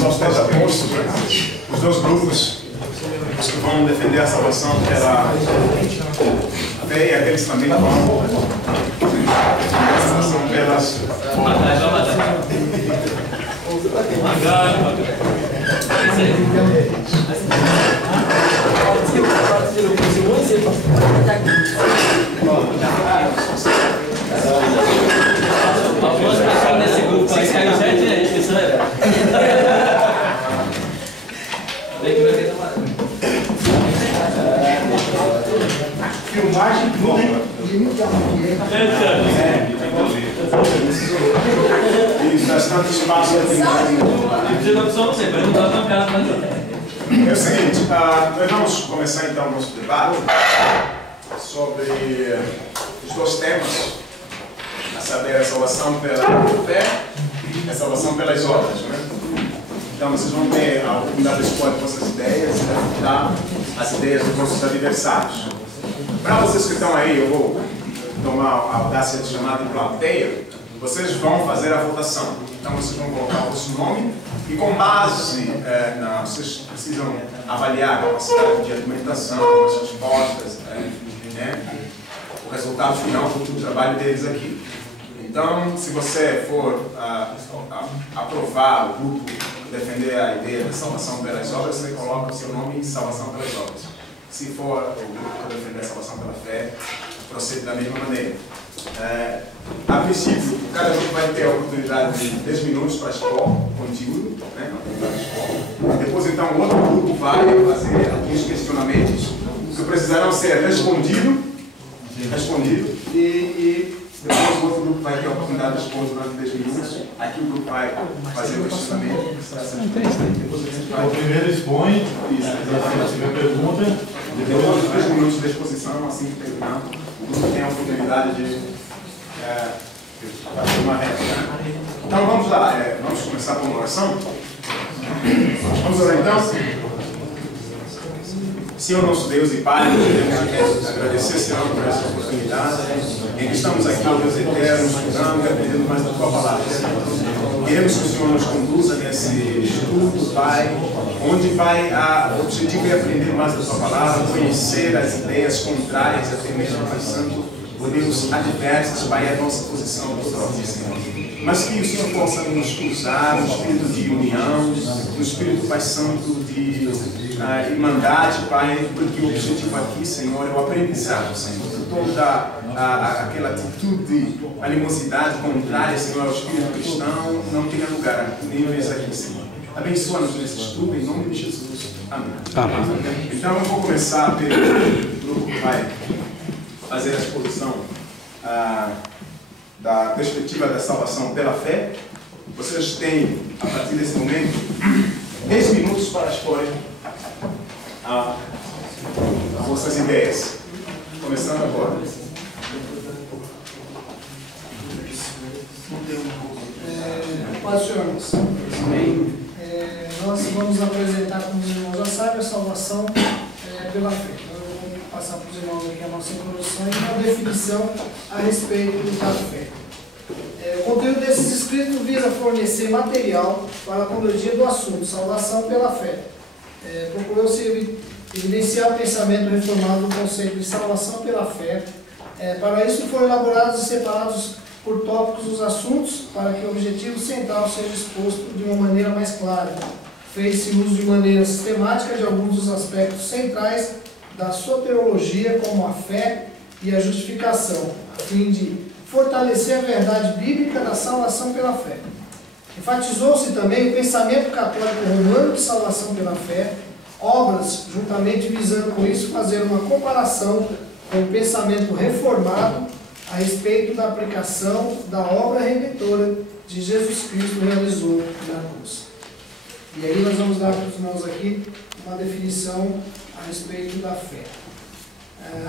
só os 10 apóstolos, os dois grupos, os que vão defender a salvação pela fé e aqueles também que vão defender a salvação pelas filmagem e bastante espaço aqui. É o seguinte, nós vamos começar então o nosso debate sobre os dois temas, a saber, a salvação pela fé e a salvação pelas obras, né? Então vocês vão ter a oportunidade de expor vossas ideias e refutar as ideias dos nossos adversários. Para vocês que estão aí, eu vou tomar a audácia de chamar de plateia, vocês vão fazer a votação. Então vocês vão colocar o seu nome e com base, vocês precisam avaliar a capacidade de argumentação, as respostas, o resultado final do trabalho deles aqui. Então, se você for aprovar o grupo defender a ideia da salvação pelas obras, você coloca o seu nome em salvação pelas obras. Se for o grupo defender a salvação pela fé, procede da mesma maneira. A princípio, cada grupo vai ter a oportunidade de 10 minutos para expor conteúdo, né? Depois, então, o outro grupo vai fazer alguns questionamentos que precisarão ser respondidos e depois o outro grupo vai ter a oportunidade de expor durante 10 minutos. Aqui o grupo vai fazer o questionamento. Depois a gente vai... O primeiro expõe, se tiver pergunta, depois dos 10 minutos de exposição, assim que terminar, o grupo tem a oportunidade de fazer uma réplica. Então vamos lá, vamos começar com uma oração. Vamos orar então. Senhor nosso Deus e Pai, queremos agradecer, Senhor, por essa oportunidade em que estamos aqui, ó Deus eterno, estudando e aprendendo mais da Tua palavra. Queremos que o Senhor nos conduza nesse estudo, Pai, onde, Pai, o objetivo é aprender mais da Tua palavra, conhecer as ideias contrárias, até mesmo, Pai Santo, ó Deus, adversas, Pai, a nossa posição própria, Senhor. Mas que o Senhor possa nos cruzar no espírito de união, no espírito, Pai Santo, de irmandade, Pai, porque o objetivo aqui, Senhor, é o aprendizado, Senhor. Toda aquela atitude, animosidade contrária, Senhor, ao espírito cristão, não tenha lugar nem vez aqui, Senhor. Abençoa-nos nesse estudo, em nome de Jesus. Amém. Amém. Então, eu vou começar pelo grupo que vai fazer a exposição da perspectiva da salvação pela fé. Vocês têm, a partir desse momento, 10 minutos para expor as vossas ideias. Começando agora. Paz, senhores. Nós vamos apresentar, como os irmãos já sabem, a salvação pela fé. Eu vou passar para os irmãos aqui a nossa introdução e uma definição a respeito da fé. O conteúdo desses escritos visa fornecer material para a apologia do assunto, salvação pela fé. Procurou-se evidenciar o pensamento reformado do conceito de salvação pela fé. Para isso foram elaborados e separados por tópicos os assuntos, para que o objetivo central seja exposto de uma maneira mais clara. Fez-se uso de maneira sistemática de alguns dos aspectos centrais da soteriologia, como a fé e a justificação, a fim de fortalecer a verdade bíblica da salvação pela fé. Enfatizou-se também o pensamento católico romano de salvação pela fé, obras juntamente visando com isso fazer uma comparação com o pensamento reformado a respeito da aplicação da obra redentora de Jesus Cristo realizou na cruz. E aí nós vamos dar para os irmãos aqui uma definição a respeito da fé.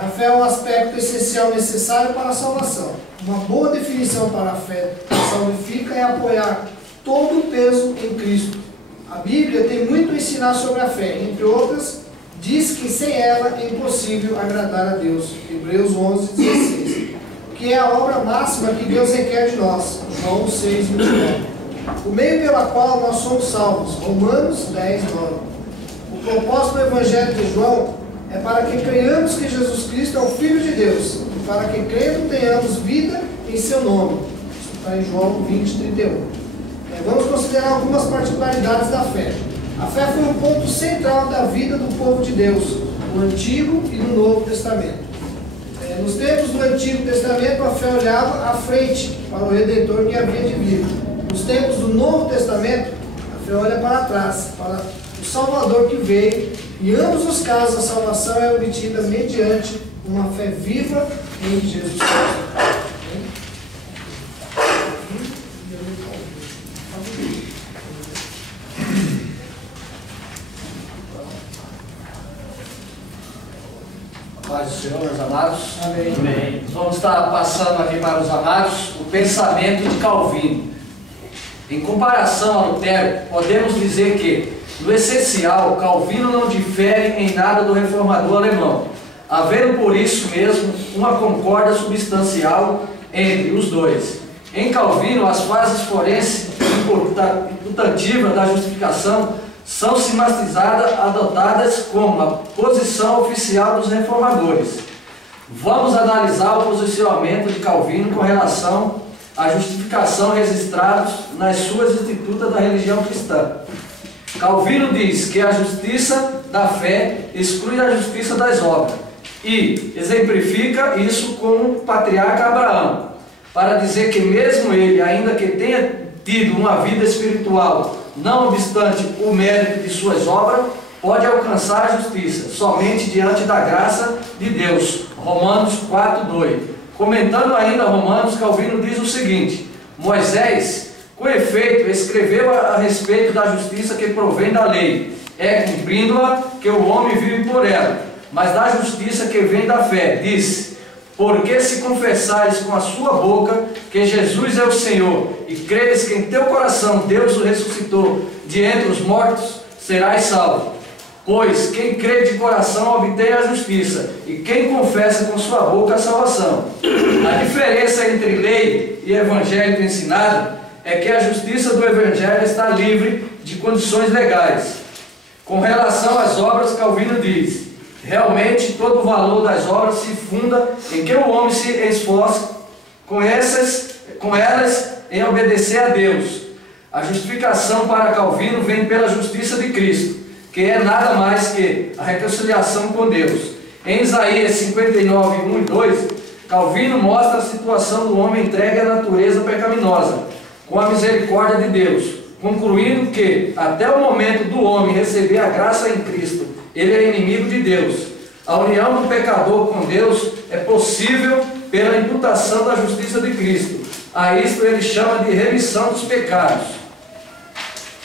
A fé é um aspecto essencial necessário para a salvação. Uma boa definição para a fé que salvifica é apoiar todo o peso em Cristo. A Bíblia tem muito a ensinar sobre a fé, entre outras, diz que sem ela é impossível agradar a Deus. Hebreus 11:16. Que é a obra máxima que Deus requer de nós. João 6:29. o meio pela qual nós somos salvos. Romanos 10, 9. O propósito do Evangelho de João é para que creiamos que Jesus Cristo é o Filho de Deus, e para que crendo tenhamos vida em seu nome. Isso está em João 20, 31. Vamos considerar algumas particularidades da fé. A fé foi um ponto central da vida do povo de Deus, no Antigo e no Novo Testamento. Nos tempos do Antigo Testamento, a fé olhava à frente para o Redentor que havia de vir. Nos tempos do Novo Testamento, a fé olha para trás, para o Salvador que veio. Em ambos os casos, a salvação é obtida mediante uma fé viva em Jesus Cristo. Paz do Senhor, meus amados. Amém. Amém. Vamos estar passando aqui para os amados o pensamento de Calvino. Em comparação a Lutero, podemos dizer que, no essencial, Calvino não difere em nada do reformador alemão, havendo por isso mesmo uma concórdia substancial entre os dois. Em Calvino, as fases forenses imputativas da justificação são sistematizadas, adotadas como a posição oficial dos reformadores. Vamos analisar o posicionamento de Calvino com relação à justificação registrados nas suas institutas da religião cristã. Calvino diz que a justiça da fé exclui a justiça das obras e exemplifica isso com o patriarca Abraão, para dizer que mesmo ele, ainda que tenha tido uma vida espiritual, não obstante o mérito de suas obras, pode alcançar a justiça somente diante da graça de Deus. Romanos 4:2. Comentando ainda Romanos, Calvino diz o seguinte: Moisés, com efeito, escreveu a respeito da justiça que provém da lei, é cumprindo-a que o homem vive por ela, mas da justiça que vem da fé, diz: porque se confessares com a sua boca que Jesus é o Senhor, e creres que em teu coração Deus o ressuscitou de entre os mortos, serás salvo. Pois quem crê de coração obtém a justiça, e quem confessa com sua boca a salvação. A diferença entre lei e evangelho ensinado é que a justiça do evangelho está livre de condições legais. Com relação às obras, Calvino diz: realmente todo o valor das obras se funda em que o homem se esforce com elas em obedecer a Deus. A justificação para Calvino vem pela justiça de Cristo, que é nada mais que a reconciliação com Deus. Em Isaías 59, 1 e 2, Calvino mostra a situação do homem entregue à natureza pecaminosa, com a misericórdia de Deus, concluindo que, até o momento do homem receber a graça em Cristo, ele é inimigo de Deus. A união do pecador com Deus é possível pela imputação da justiça de Cristo. A isto ele chama de remissão dos pecados.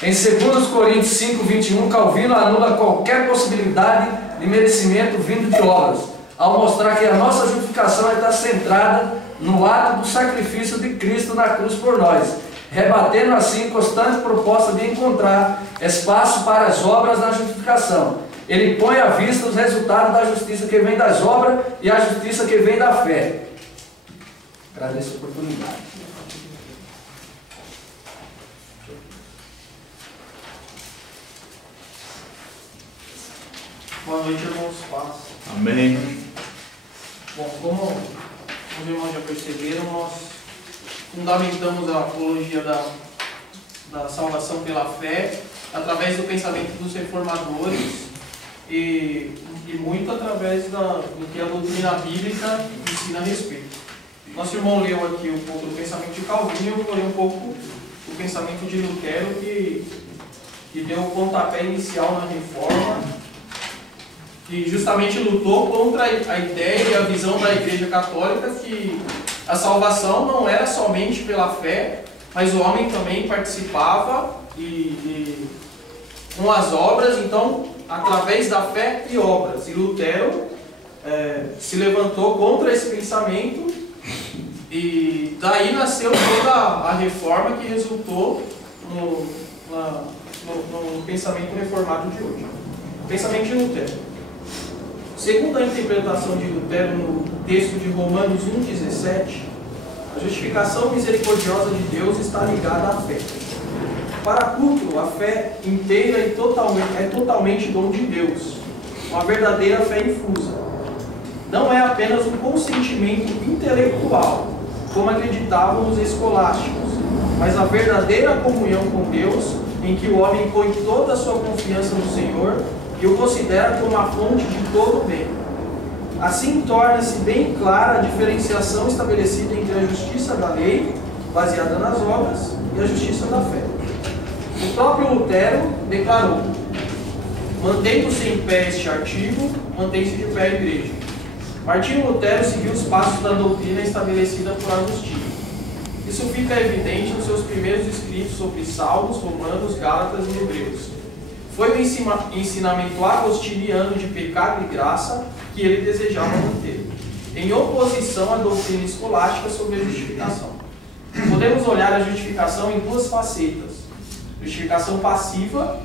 Em 2 Coríntios 5, 21, Calvino anula qualquer possibilidade de merecimento vindo de obras, ao mostrar que a nossa justificação está centrada no ato do sacrifício de Cristo na cruz por nós, rebatendo assim constante proposta de encontrar espaço para as obras na justificação. Ele põe à vista os resultados da justiça que vem das obras e a justiça que vem da fé. Agradeço a oportunidade. Boa noite, irmãos. Paz. Amém. Bom, como os irmãos já perceberam, nós fundamentamos a apologia da salvação pela fé através do pensamento dos reformadores e muito através do que a doutrina bíblica ensina a respeito. Nosso irmão leu aqui um pouco do pensamento de Calvino, eu vou ler um pouco do pensamento de Lutero, que deu o pontapé inicial na reforma, que justamente lutou contra a ideia e a visão da Igreja Católica que a salvação não era somente pela fé, mas o homem também participava e com as obras, então, através da fé e obras. E Lutero se levantou contra esse pensamento e daí nasceu toda a reforma que resultou no pensamento reformado de hoje. O pensamento de Lutero. Segundo a interpretação de Lutero no texto de Romanos 1,17, a justificação misericordiosa de Deus está ligada à fé. Para Culto, a fé inteira é totalmente dom de Deus, uma verdadeira fé infusa. Não é apenas um consentimento intelectual, como acreditavam os escolásticos, mas a verdadeira comunhão com Deus, em que o homem põe toda a sua confiança no Senhor e o considera como a fonte de todo o bem. Assim torna-se bem clara a diferenciação estabelecida entre a justiça da lei, baseada nas obras, e a justiça da fé. O próprio Lutero declarou: mantendo-se em pé este artigo, mantém-se de pé a igreja. Martinho Lutero seguiu os passos da doutrina estabelecida por Agostinho. Isso fica evidente nos seus primeiros escritos sobre Salmos, Romanos, Gálatas e Hebreus. Foi o ensinamento agostiniano de pecado e graça que ele desejava manter, em oposição à doutrina escolástica sobre a justificação. Podemos olhar a justificação em duas facetas: justificação passiva,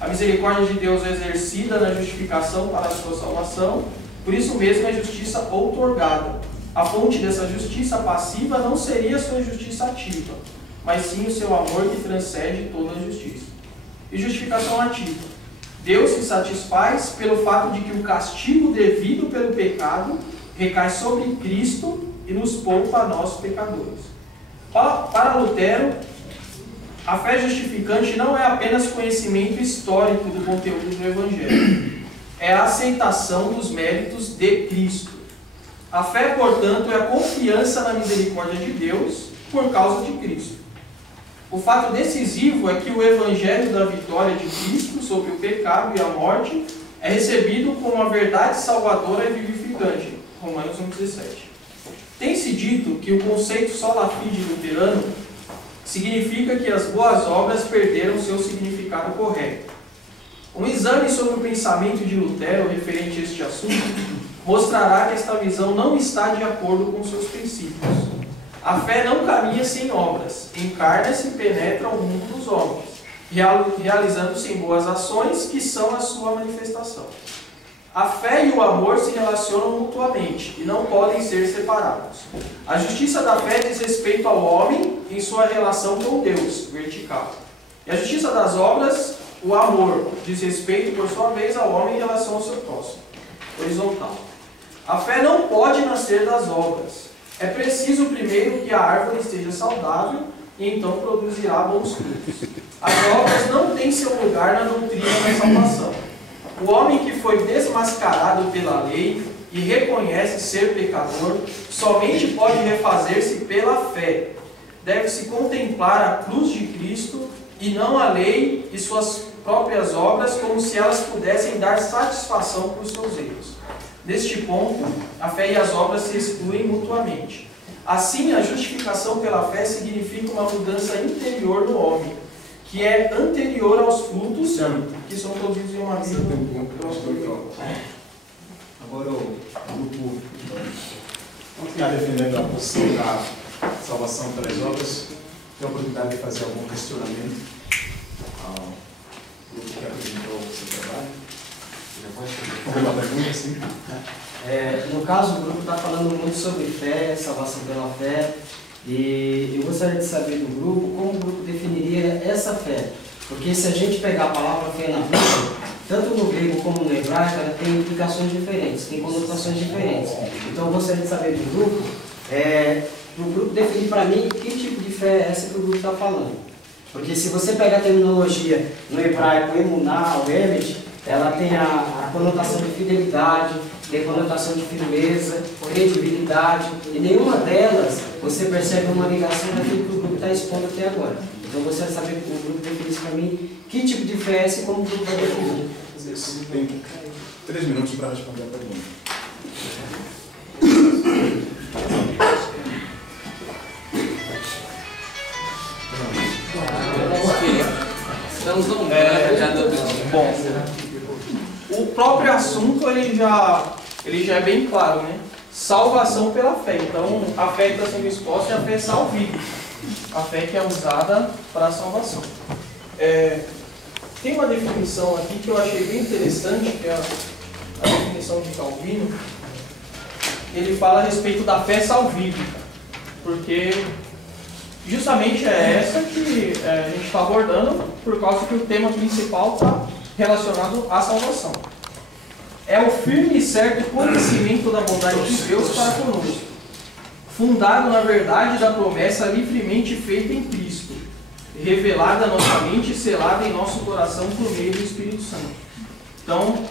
a misericórdia de Deus exercida na justificação para a sua salvação, por isso mesmo é justiça outorgada. A fonte dessa justiça passiva não seria a sua justiça ativa, mas sim o seu amor que transcende toda a justiça. E justificação ativa: Deus se satisfaz pelo fato de que o castigo devido pelo pecado recai sobre Cristo e nos poupa a nós pecadores. Para Lutero, a fé justificante não é apenas conhecimento histórico do conteúdo do Evangelho, é a aceitação dos méritos de Cristo. A fé, portanto, é a confiança na misericórdia de Deus por causa de Cristo. O fato decisivo é que o Evangelho da vitória de Cristo sobre o pecado e a morte é recebido como a verdade salvadora e vivificante. Romanos 1,17. Tem-se dito que o conceito sola fide luterano significa que as boas obras perderam seu significado correto. Um exame sobre o pensamento de Lutero referente a este assunto mostrará que esta visão não está de acordo com seus princípios. A fé não caminha sem obras, encarna-se e penetra o mundo dos homens, realizando-se em boas ações que são a sua manifestação. A fé e o amor se relacionam mutuamente e não podem ser separados. A justiça da fé diz respeito ao homem em sua relação com Deus, vertical. E a justiça das obras, o amor, diz respeito, por sua vez, ao homem em relação ao seu próximo, horizontal. A fé não pode nascer das obras. É preciso primeiro que a árvore esteja saudável e então produzirá bons frutos. As obras não têm seu lugar na doutrina da salvação. O homem que foi desmascarado pela lei e reconhece ser pecador, somente pode refazer-se pela fé. Deve-se contemplar a cruz de Cristo e não a lei e suas próprias obras, como se elas pudessem dar satisfação por seus erros. Neste ponto, a fé e as obras se excluem mutuamente. Assim, a justificação pela fé significa uma mudança interior no homem, que é anterior aos frutos que são produzidos em uma vida. Agora o grupo que está defendendo a posição da salvação pelas obras tem a oportunidade de fazer algum questionamento ao grupo que apresentou o seu trabalho. Alguma pergunta, sim? No caso, o grupo está falando muito sobre fé, salvação pela fé, e eu gostaria de saber do grupo como o grupo definiria essa fé. Porque se a gente pegar a palavra fé na Bíblia, tanto no grego como no hebraico, ela tem implicações diferentes, tem conotações diferentes. Então eu gostaria de saber do grupo definir para mim que tipo de fé é essa que o grupo está falando. Porque se você pegar a terminologia no hebraico, emuná ou emet, ela tem a conotação de fidelidade, tem conotação de firmeza, credibilidade, e nenhuma delas você percebe uma ligação daquilo que o grupo está expondo até agora. Então você vai saber que o grupo definisse para mim que tipo de fé é essa e como o grupo vai definir. Você tem 3 minutos para responder a pergunta. Estamos no bom. O próprio assunto ele já é bem claro, né? Salvação pela fé. Então a fé que está sendo exposta é a fé salvífica, a fé que é usada para a salvação. Tem uma definição aqui que eu achei bem interessante, que é a definição de Calvino. Ele fala a respeito da fé salvífica, porque justamente é essa que a gente está abordando, por causa que o tema principal está relacionado à salvação. É o firme e certo conhecimento da bondade de Deus para conosco, fundado na verdade da promessa livremente feita em Cristo, revelada à nossa mente e selada em nosso coração por meio do Espírito Santo. Então,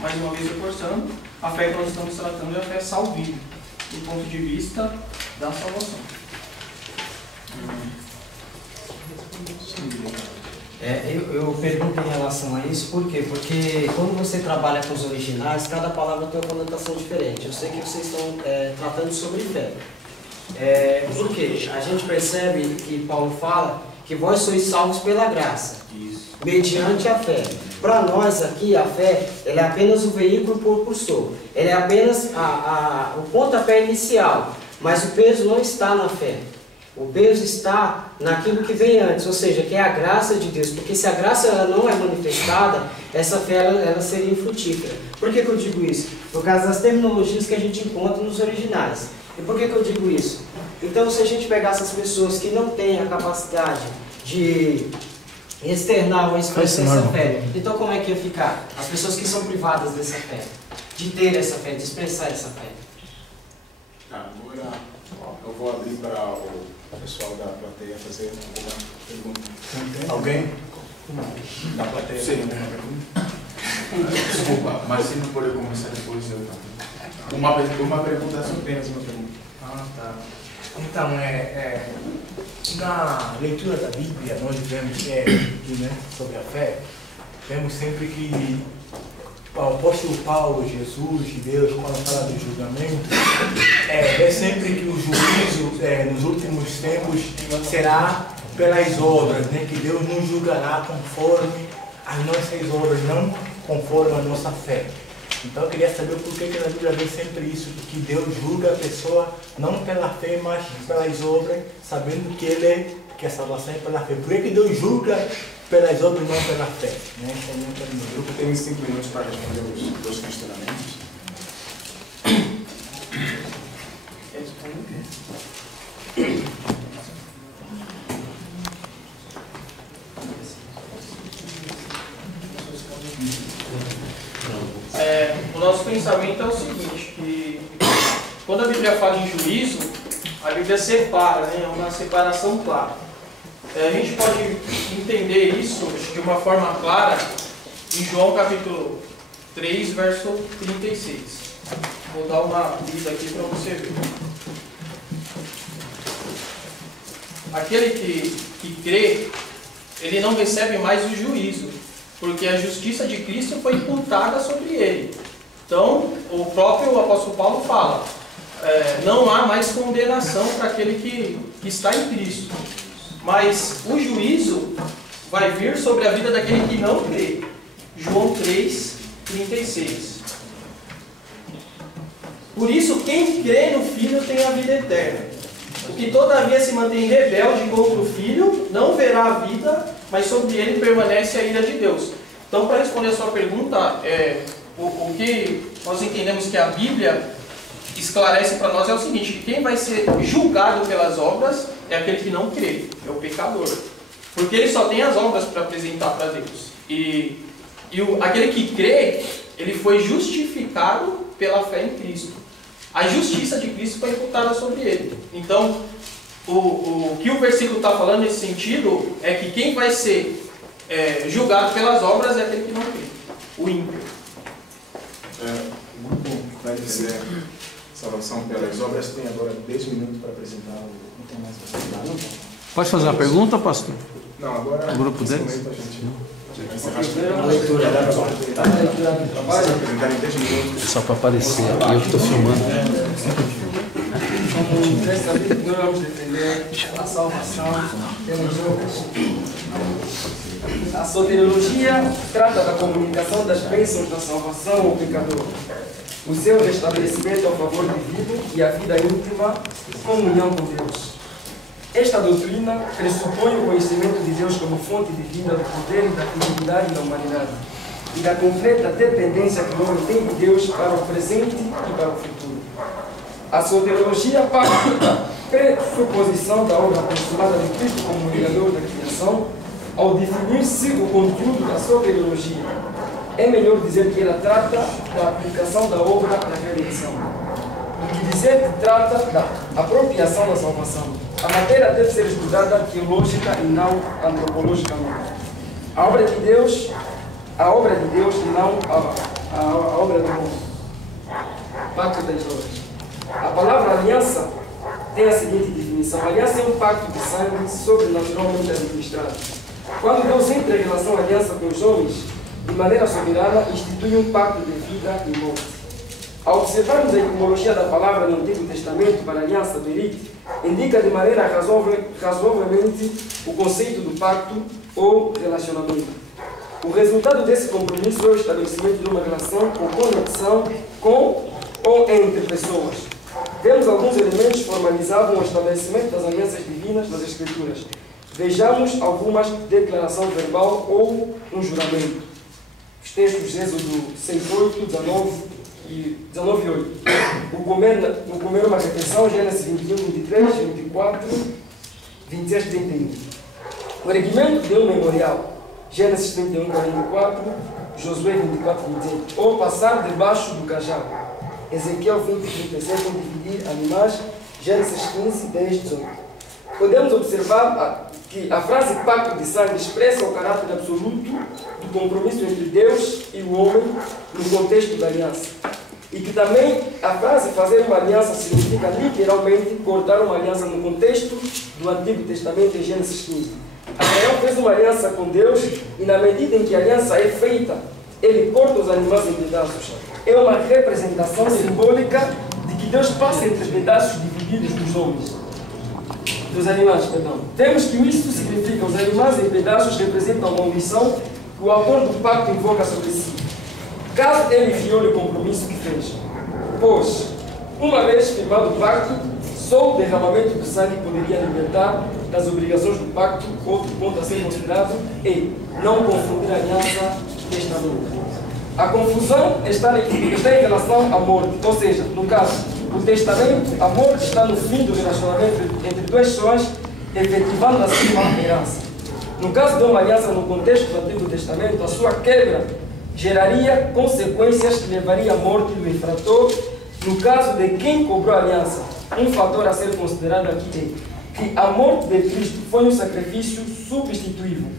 mais uma vez reforçando, a fé que nós estamos tratando é a fé salvífica, do ponto de vista da salvação. Eu pergunto em relação a isso, por quê? Porque quando você trabalha com os originais, cada palavra tem uma conotação diferente. Eu sei que vocês estão tratando sobre fé. Por quê? A gente percebe que Paulo fala que vós sois salvos pela graça, mediante a fé. Para nós aqui, a fé ela é apenas o veículo propulsor. Ela é apenas o pontapé inicial, mas o peso não está na fé. O peso está naquilo que vem antes, ou seja, que é a graça de Deus. Porque se a graça ela não é manifestada, essa fé ela seria infrutífera. Por que eu digo isso? Por causa das terminologias que a gente encontra nos originais. E por que eu digo isso? Então, se a gente pegar essas pessoas que não têm a capacidade de externar ou expressar essa fé, então como é que ia ficar? As pessoas que são privadas dessa fé, de ter essa fé, de expressar essa fé. Agora eu vou abrir para o pessoal da plateia fazer alguma pergunta. Alguém? Da plateia? Sim. Desculpa, mas se não puder começar depois eu não. Uma pergunta, só apenas uma pergunta. Ah, tá. Então, na leitura da Bíblia, nós vemos aqui, né, sobre a fé, vemos sempre que o apóstolo Paulo, Jesus e Deus, quando fala do julgamento, é sempre que o juízo nos últimos tempos será pelas obras, né, que Deus nos julgará conforme as nossas obras, não conforme a nossa fé. Então eu queria saber por que na Bíblia vem sempre isso, que Deus julga a pessoa não pela fé, mas pelas obras, sabendo que a salvação é pela fé. Por que Deus julga pelas obras e não pela fé? Né? O grupo tem 5 minutos para responder os 2 questionamentos. O nosso pensamento é o seguinte, que quando a Bíblia fala em juízo, a Bíblia separa, né? É uma separação clara. A gente pode entender isso de uma forma clara em João capítulo 3, verso 36. Vou dar uma lida aqui para você ver. Aquele que crê, ele não recebe mais o juízo, porque a justiça de Cristo foi imputada sobre ele. Então, o próprio apóstolo Paulo fala, não há mais condenação para aquele que está em Cristo. Mas o juízo vai vir sobre a vida daquele que não crê. João 3, 36. Por isso, quem crê no Filho tem a vida eterna. O que todavia se mantém rebelde contra o Filho, não verá a vida, mas sobre ele permanece a ira de Deus. Então, para responder a sua pergunta, o que nós entendemos que a Bíblia esclarece para nós é o seguinte, que quem vai ser julgado pelas obras é aquele que não crê, é o pecador. Porque ele só tem as obras para apresentar para Deus. E aquele que crê, ele foi justificado pela fé em Cristo. A justiça de Cristo foi imputada sobre ele. Então, o que o versículo está falando nesse sentido é que quem vai ser julgado pelas obras é aquele que não crê, o ímpio. O grupo vai dizer salvação pelas obras tem agora 10 minutos para apresentar o... Não tem mais pergunta? Pode fazer uma pergunta, pastor? Não, agora O grupo nesse deles? momento a gente vai encerrar a leitura. Vai se apresentar em 10 minutos. Só para aparecer, eu que estou filmando. Nessa vida, nós vamos defender a salvação pelas obras. A soteriologia trata da comunicação das bênçãos da salvação ao pecador, o seu restabelecimento ao favor divino e a vida íntima, comunhão com Deus. Esta doutrina pressupõe o conhecimento de Deus como fonte divina do poder e da fidelidade da humanidade e da completa dependência que o homem tem de Deus para o presente e para o futuro. A soteriologia parte pressuposição da obra consumada de Cristo como mediador da criação, ao definir-se o conteúdo da soteriologia, é melhor dizer que ela trata da aplicação da obra da redenção, do que dizer que trata da apropriação da salvação. A matéria deve ser estudada teológica e não antropologicamente. A obra de Deus e não a obra do homem. Pacto das obras. A palavra aliança tem a seguinte definição: aliança é um pacto de sangue sobrenaturalmente administrado. Quando Deus entra em relação à aliança com os homens, de maneira soberana, institui um pacto de vida e morte. Ao observarmos a etimologia da palavra no Antigo Testamento para a aliança berite, indica de maneira razoavelmente o conceito do pacto ou relacionamento. O resultado desse compromisso é o estabelecimento de uma relação com conexão com ou entre pessoas. Vemos alguns elementos que formalizavam o estabelecimento das alianças divinas nas Escrituras. Vejamos algumas declaração verbal ou um juramento. Os textos de Êxodo 6:8, 19 e 19:8. O comer uma refeição, Gênesis 21, 23, 24, 26, 31. O erguimento de um memorial, Gênesis 31, 44, Josué 24, 27. Ou passar debaixo do cajado, Ezequiel 20, 37, ou dividir animais, Gênesis 15, 10, 18. Podemos observar que a frase pacto de sangue expressa o caráter absoluto do compromisso entre Deus e o homem no contexto da aliança. E que também a frase fazer uma aliança significa literalmente cortar uma aliança no contexto do Antigo Testamento em Gênesis 15. Abraão fez uma aliança com Deus e na medida em que a aliança é feita, ele corta os animais em pedaços. É uma representação simbólica de que Deus passa entre pedaços divididos dos homens. Dos animais, perdão. Vemos que isso significa os animais em pedaços representam a maldição que o autor do pacto invoca sobre si, caso ele viole o compromisso que fez. Pois, uma vez firmado o pacto, só o derramamento do sangue poderia libertar das obrigações do pacto. Outro ponto a ser considerado é não confundir a aliança testamento. A confusão está em relação à morte, ou seja, no caso, o testamento, a morte está no fim do relacionamento entre duas pessoas, efetivando a sua herança. No caso de uma aliança no contexto do Antigo Testamento, a sua quebra geraria consequências que levaria à morte do infrator. No caso de quem cobrou a aliança, um fator a ser considerado aqui é que a morte de Cristo foi um sacrifício substitutivo.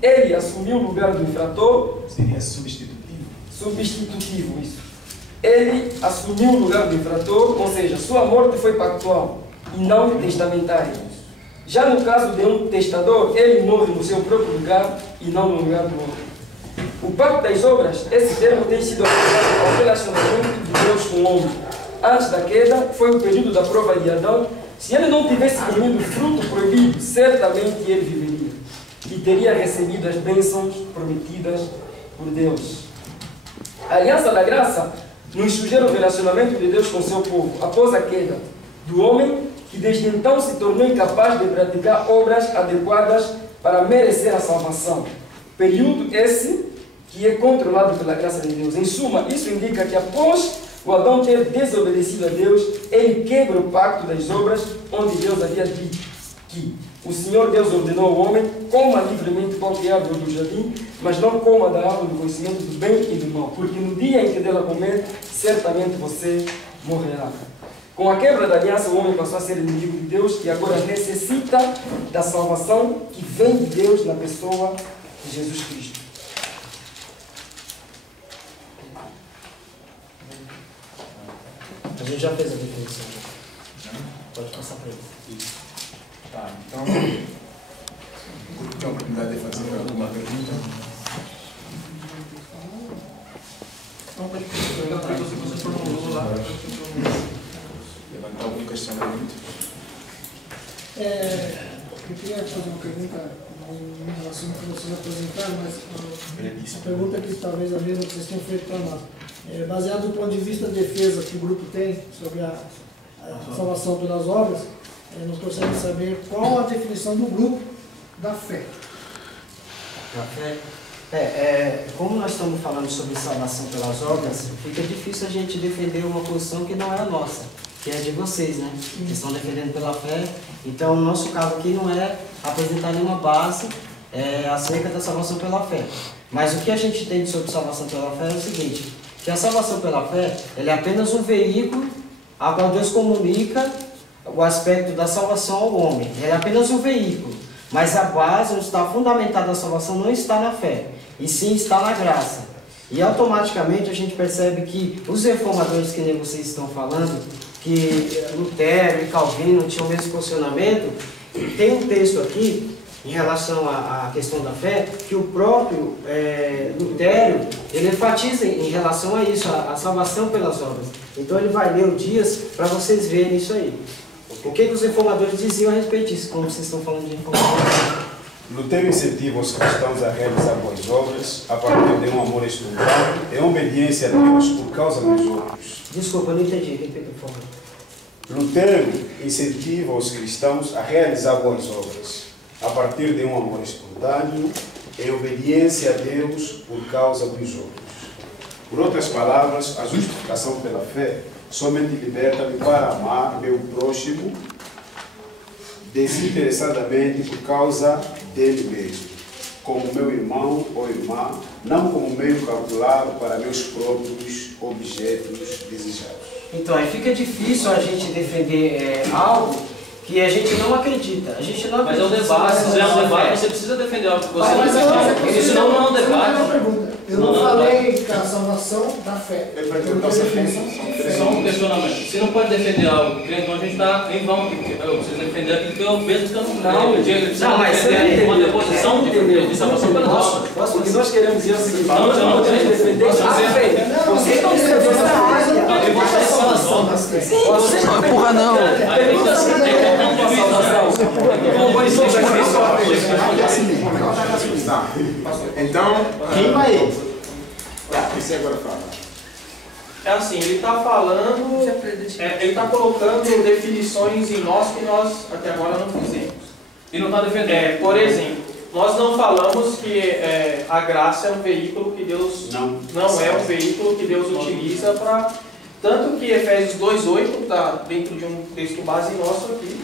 Ele assumiu o lugar do infrator. Seria substitutivo. Substitutivo, isso. Ele assumiu o lugar do infrator, ou seja, sua morte foi pactual e não testamentária. Já no caso de um testador, ele morre no seu próprio lugar e não no lugar do outro. O pacto das obras, esse termo tem sido aplicado ao relacionamento de Deus com o homem. Antes da queda, foi o período da prova de Adão. Se ele não tivesse comido o fruto proibido, certamente ele viveria e teria recebido as bênçãos prometidas por Deus. A aliança da graça nos sugere o relacionamento de Deus com seu povo, após a queda do homem, que desde então se tornou incapaz de praticar obras adequadas para merecer a salvação. Período esse que é controlado pela graça de Deus. Em suma, isso indica que após o Adão ter desobedecido a Deus, ele quebra o pacto das obras, onde Deus havia dito que o Senhor Deus ordenou ao homem: coma livremente qualquer árvore do jardim, mas não coma da árvore do conhecimento do bem e do mal, porque no dia em que dela comer, certamente você morrerá. Com a quebra da aliança, o homem passou a ser inimigo de Deus e agora necessita da salvação que vem de Deus na pessoa de Jesus Cristo. A gente já fez a definição. Pode passar para ele. Tá, então, o grupo tem a oportunidade de fazer alguma pergunta? Não, pode perguntar se você formulou lá. Levantar algum questionamento? Eu queria fazer uma pergunta em relação ao que vocês apresentaram, mas a pergunta que talvez a mesma que vocês tenham feito para nós. Baseado no ponto de vista da defesa que o grupo tem sobre a salvação pelas obras, nós gostaríamos de saber qual a definição do grupo da fé. Da fé? Como nós estamos falando sobre salvação pelas obras, fica difícil a gente defender uma posição que não é a nossa, que é de vocês, né? Que estão defendendo pela fé. Então, o nosso caso aqui não é apresentar nenhuma base acerca da salvação pela fé. Mas o que a gente tem sobre salvação pela fé é o seguinte, que a salvação pela fé, ela é apenas um veículo a qual Deus comunica o aspecto da salvação ao homem. Ela é apenas um veículo, mas a base, onde está fundamentada a salvação, não está na fé, e sim está na graça. E automaticamente a gente percebe que os reformadores que nem vocês estão falando, que Lutero e Calvino tinham o mesmo posicionamento, tem um texto aqui em relação à questão da fé, que o próprio Lutero, ele enfatiza em relação a isso, a salvação pelas obras. Então ele vai ler o Dias para vocês verem isso aí. O que os reformadores diziam a respeito disso, como vocês estão falando de reformadores? Lutero incentiva os cristãos a realizar boas obras a partir de um amor espontâneo e obediência a Deus por causa dos outros. Desculpa, eu não entendi. Repita, por favor. Lutero incentiva os cristãos a realizar boas obras a partir de um amor espontâneo e obediência a Deus por causa dos outros. Por outras palavras, a justificação pela fé somente liberta-me para amar meu próximo desinteressadamente por causa dele mesmo, como meu irmão ou irmã, não como meio calculado para meus próprios objetos desejados. Então, aí fica difícil a gente defender algo que a gente não acredita. A gente não acredita. Mas é um debate, se é um debate, você precisa defender algo que você não acredita. Porque senão não é um debate. Eu não falei que a salvação da fé. Ele vai tentar ser Só um questionamento. Você não pode defender algo, então a gente está em vão. Eu preciso defender aquilo que eu vejo que eu não creio. Não, mas você defender uma deposição de salvação pelas obras. O que nós queremos dizer é o seguinte: Não, nós não podemos defender a fé. Vocês estão defendendo a área. Vocês não empurra não. Então, Quem vai? Esse agora fala. É assim, ele está falando, ele está colocando definições em nós que nós até agora não fizemos. E não está defendendo. Por exemplo, nós não falamos que a graça é um veículo que Deus não é um veículo que Deus utiliza para. Tanto que Efésios 2,8 está dentro de um texto base nosso aqui.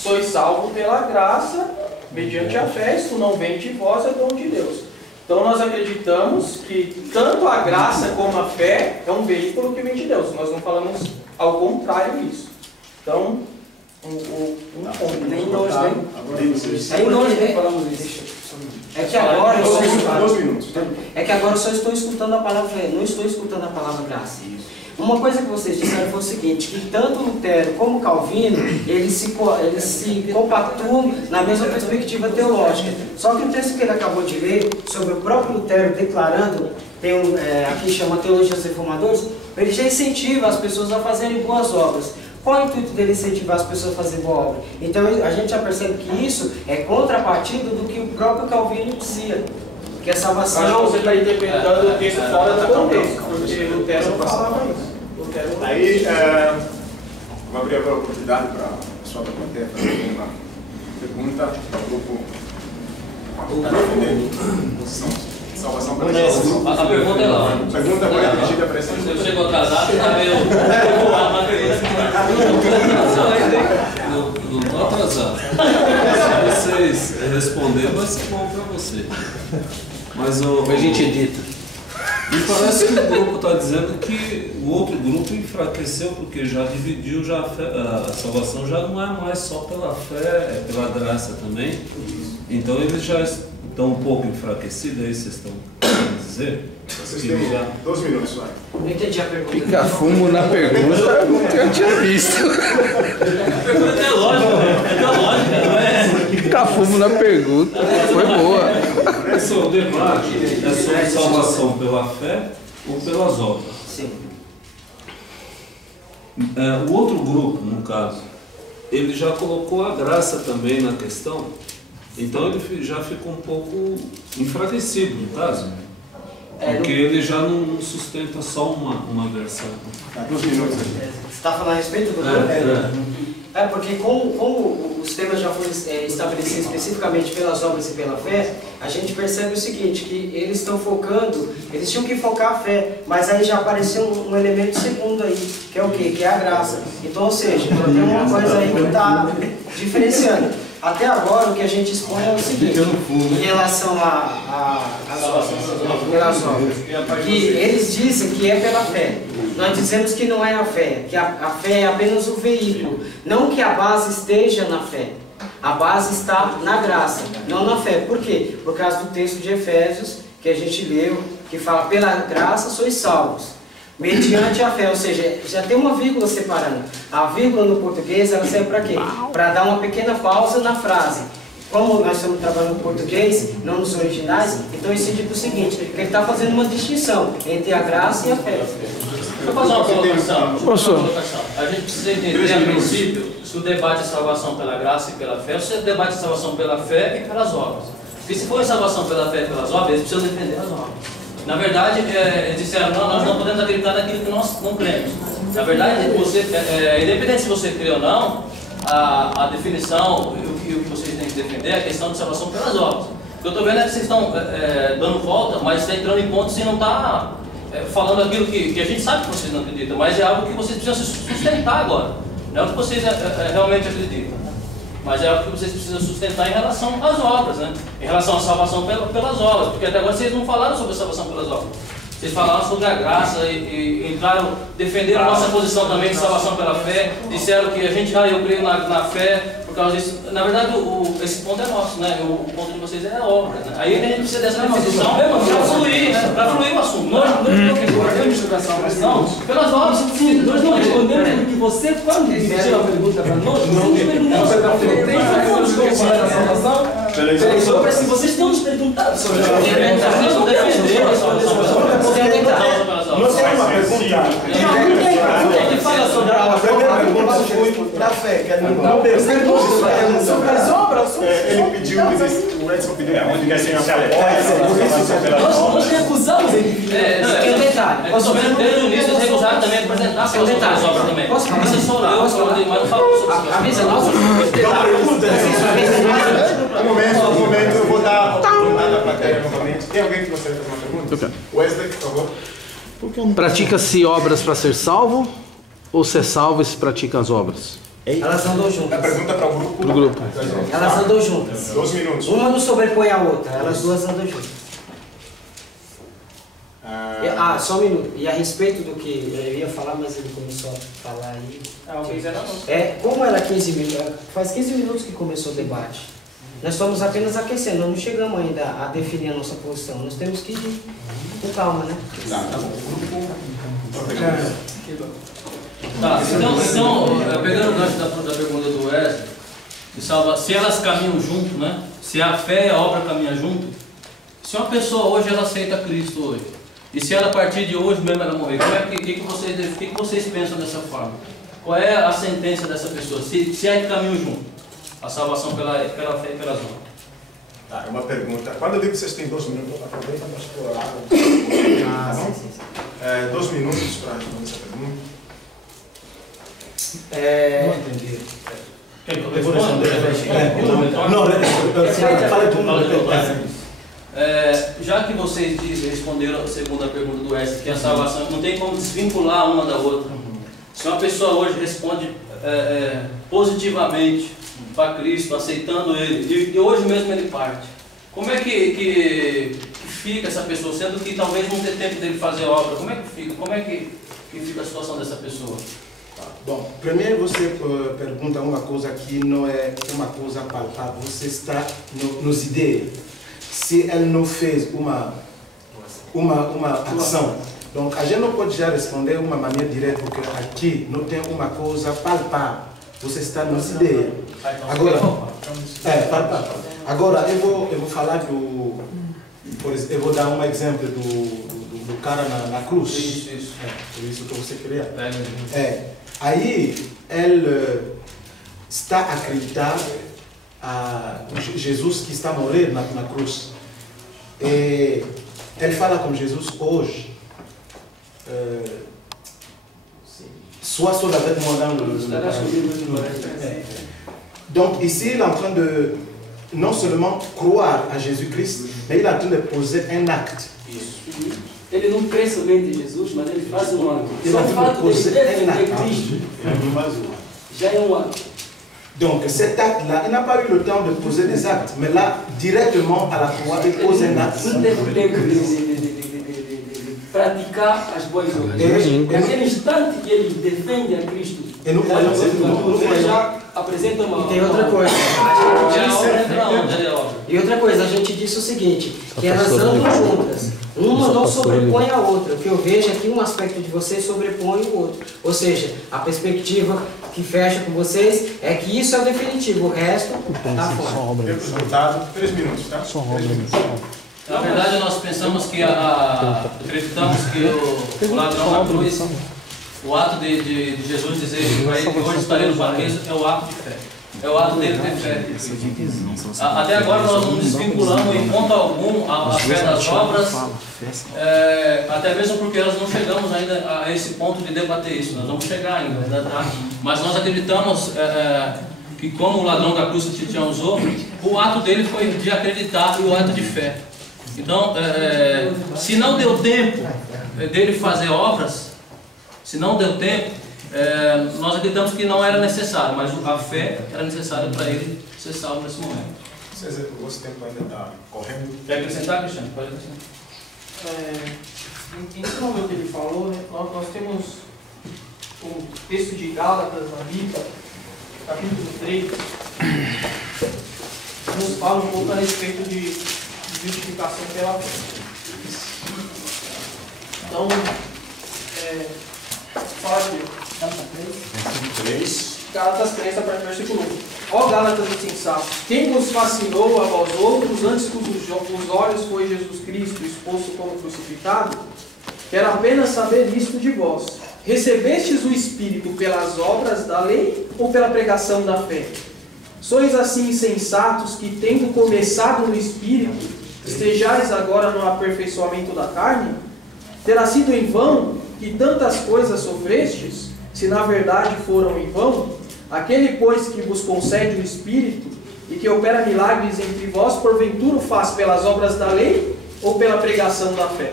Sois salvo pela graça, mediante a fé, isso não vem de vós, é dom de Deus. Então nós acreditamos que tanto a graça como a fé é um veículo que vem de Deus. Nós não falamos ao contrário disso. Então, Nem nós falamos isso. É que agora eu só estou escutando a palavra fé, não estou escutando a palavra graça. Uma coisa que vocês disseram foi o seguinte, que tanto Lutero como Calvino, eles se compactuam na mesma perspectiva teológica. Só que o texto que ele acabou de ler, sobre o próprio Lutero declarando, aqui chama Teologia dos Reformadores, ele já incentiva as pessoas a fazerem boas obras. Qual é o intuito dele incentivar as pessoas a fazer boa obra? Então a gente já percebe que isso é contrapartida do que o próprio Calvino dizia. Que a salvação... Acho que você está interpretando o texto fora do contexto, porque Lutero não falava isso. Aí, vou abrir agora a oportunidade para o pessoal da plateia fazer uma pergunta para o grupo que está defendendo salvação pela salvação. A pergunta é lá. A pergunta foi dirigida para esse grupo. Eu chego atrasado, está meio... Não estou atrasado. Se vocês responderem, vai ser bom para você. Mas a gente edita. E parece que o grupo está dizendo que o outro grupo enfraqueceu porque já dividiu, a salvação já não é mais só pela fé, é pela graça também. Então eles já estão um pouco enfraquecidos, aí vocês estão querendo dizer? Vocês têm 2 minutos, vai. Não entendi a pergunta. Fica fumo na pergunta, eu tinha visto. É lógico, é lógico, não é? Fica fumo na pergunta, foi boa. Esse é o debate, é sobre salvação pela fé ou pelas obras. Sim. O outro grupo, no caso, ele já colocou a graça também na questão, então ele já ficou um pouco enfraquecido, no caso. Porque ele já não sustenta só uma versão. 2 minutos. Você está falando a respeito do grupo? Porque como os temas já foram estabelecidos especificamente pelas obras e pela fé, a gente percebe o seguinte, que eles estão focando, eles tinham que focar a fé, mas aí já apareceu um elemento segundo aí, que é o quê? Que é a graça. Então, ou seja, então tem uma coisa aí que está diferenciando. Até agora o que a gente expõe é o seguinte, em relação às obras, que eles dizem que é pela fé. Nós dizemos que não é a fé, que a fé é apenas o veículo. Não que a base esteja na fé. A base está na graça, não na fé. Por quê? Por causa do texto de Efésios, que a gente leu, que fala, pela graça sois salvos, mediante a fé. Ou seja, já tem uma vírgula separando. A vírgula no português, ela serve para quê? Para dar uma pequena pausa na frase. Como nós estamos trabalhando no português, não nos originais, então isso indica o seguinte, que ele está fazendo uma distinção entre a graça e a fé. Deixa eu fazer uma colocação. A gente precisa entender, a princípio, se o debate é salvação pela graça e pela fé, ou se o debate é salvação pela fé e pelas obras. Porque se for salvação pela fé e pelas obras, eles precisam defender as obras. Na verdade, eles disseram, não, nós não podemos acreditar naquilo que nós não cremos. Na verdade, independente se você crê ou não, a definição, o que vocês têm que defender é a questão de salvação pelas obras. O que eu estou vendo é que vocês estão dando volta, mas está entrando em pontos e não está falando aquilo que a gente sabe que vocês não acreditam, mas é algo que vocês precisam sustentar agora. Não é o que vocês realmente acreditam, mas é algo que vocês precisam sustentar em relação às obras, né? Em relação à salvação pelas obras, porque até agora vocês não falaram sobre a salvação pelas obras. Vocês falaram sobre a graça e entraram, defenderam a nossa posição também de salvação pela fé, disseram que a gente, eu creio na fé, por causa disso. Na verdade, esse ponto é nosso, né? O ponto de vocês é a obra, né? Aí a gente precisa dessa definição para fluir, né? Para fluir o assunto. Nós não respondemos sobre a salvação pelas obras. Nós não respondemos porque você, quando dirigiu a pergunta para nós, você perguntou sobre a salvação. Sobre se vocês estão nos perguntando sobre a salvação. Nós não defendemos a salvação pelas obras. Não tem uma pergunta. Ele fala sobre a primeira pergunta foi da fé, que não perguntou sobre as obras. Ele pediu, o Edson pediu que a gente se apoia. Nós recusamos ele. Tem um detalhe. Desde o início eles recusaram também apresentar as obras também. Vocês só oraram, mas não falaram sobre as Avisa nossa. Um momento, eu vou dar a oportunidade à plateia novamente. Tem alguém que gostaria de fazer uma pergunta? Wesley, por favor. Pratica-se obras para ser salvo ou ser salvo e se pratica as obras? Elas andam juntas. A pergunta para o grupo. Pro grupo. Elas andam juntas. 2 minutos. Uma não sobrepõe a outra, elas duas andam juntas. Só um minuto. E a respeito do que eu ia falar, mas ele começou a falar aí. Como era 15 minutos, faz 15 minutos que começou o debate. Nós estamos apenas aquecendo, nós não chegamos ainda a definir a nossa posição. Nós temos que ir com calma, né? Tá então, pegando o gancho da pergunta do Wesley, se elas caminham junto, né? Se a fé e a obra caminham junto, se uma pessoa hoje ela aceita Cristo hoje, e se ela a partir de hoje mesmo ela morrer, o que vocês pensam dessa forma? Qual é a sentença dessa pessoa? Se é que caminham junto, a salvação pela fé e pelas obras. Tá, é uma pergunta. Quando eu digo que vocês têm 2 minutos, aproveita para explorar. Tá bom? 2 minutos para responder essa pergunta. Não entendi. Eu vou responder. Já que vocês responderam a segunda pergunta do Wesley, que a salvação não tem como desvincular uma da outra. Se uma pessoa hoje responde positivamente para Cristo, aceitando Ele, e hoje mesmo ele parte, como é que fica essa pessoa, sendo que talvez não tenha tempo dele fazer obra? Como é que fica? Como é que fica a situação dessa pessoa? Bom, primeiro você pergunta uma coisa que não é uma coisa palpável, você está nos ideias. Se ele não fez uma ação, então a gente não pode já responder de uma maneira direta, porque aqui não tem uma coisa palpável, você está nos ideias. Agora, palpável. Agora eu vou falar por exemplo, eu vou dar um exemplo do cara na cruz. Isso. Por isso que você queria. Aí ele está a acreditar a Jesus que está a morrer na cruz. Ele fala com Jesus hoje. soit sur la tête demandant Donc ici, il est en train de non seulement croire à Jésus-Christ, mais il est en train de poser un acte. Ele não crê somente em Jesus, mas ele faz um ato. Só o fato de defender Cristo já é um ato. Donc cet acte-là, il n'a pas eu le temps de poser des actes, mais là, directement à la croix, il pose un acte. Não teve tempo de praticar as boas obras. Naquele instante que ele defende a Cristo, ele já apresenta uma obra. Tem outra coisa. E outra coisa, a gente disse o seguinte, que elas andam juntas. Uma não sobrepõe a outra. O que eu vejo é que um aspecto de vocês sobrepõe o outro. Ou seja, a perspectiva que fecha com vocês é que isso é o definitivo. O resto está fora. Resultado, 3 minutos, tá? Na verdade, nós pensamos que acreditamos que o ladrão da cruz, o ato de Jesus dizer que hoje estarei no paraíso, é o ato de fé. É o ato dele ter fé. Até agora nós não desvinculamos em ponto algum a fé das obras, até mesmo porque nós não chegamos ainda a esse ponto de debater isso. Nós vamos chegar ainda, tá? Mas nós acreditamos que, como o ladrão da cruz que o Titião usou, o ato dele foi de acreditar e o ato de fé. Então, se não deu tempo dele fazer obras, se não deu tempo, nós acreditamos que não era necessário, mas a fé era necessária para ele ser salvo nesse momento. O vosso tempo ainda está correndo. Quer acrescentar, Cristiano? Pode acrescentar. Em cima do que ele falou, né, nós temos o texto de Gálatas, na Bíblia, capítulo 3, nos fala um pouco a respeito de justificação pela fé. Então, fala aqui, Gálatas 3, a partir do versículo 1. Ó Gálatas insensatos, quem vos fascinou a vós outros antes que os olhos foi Jesus Cristo exposto como crucificado? Quero apenas saber isto de vós. Recebestes o Espírito pelas obras da lei ou pela pregação da fé? Sois assim insensatos que, tendo começado no Espírito, estejais agora no aperfeiçoamento da carne? Terá sido em vão que tantas coisas sofrestes, se na verdade foram em vão? Aquele, pois, que vos concede o Espírito e que opera milagres entre vós, porventura o faz pelas obras da lei ou pela pregação da fé?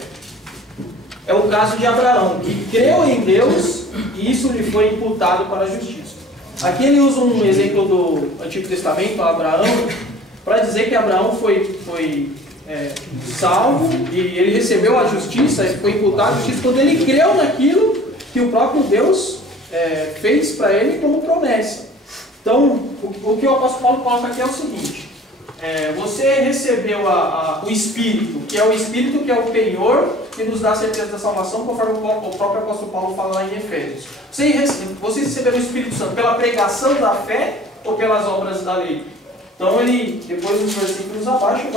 É o caso de Abraão, que creu em Deus e isso lhe foi imputado para a justiça. Aqui ele usa um exemplo do Antigo Testamento, Abraão, para dizer que Abraão foi salvo e ele recebeu a justiça, foi imputado a justiça quando ele creu naquilo que o próprio Deus fez para ele como promessa. Então, o que o apóstolo Paulo coloca aqui é o seguinte: você recebeu o Espírito, que é o penhor que nos dá a certeza da salvação, conforme o próprio apóstolo Paulo fala lá em Efésios. Vocês receberam o Espírito Santo pela pregação da fé ou pelas obras da lei? Então ele, depois nos versículos abaixo,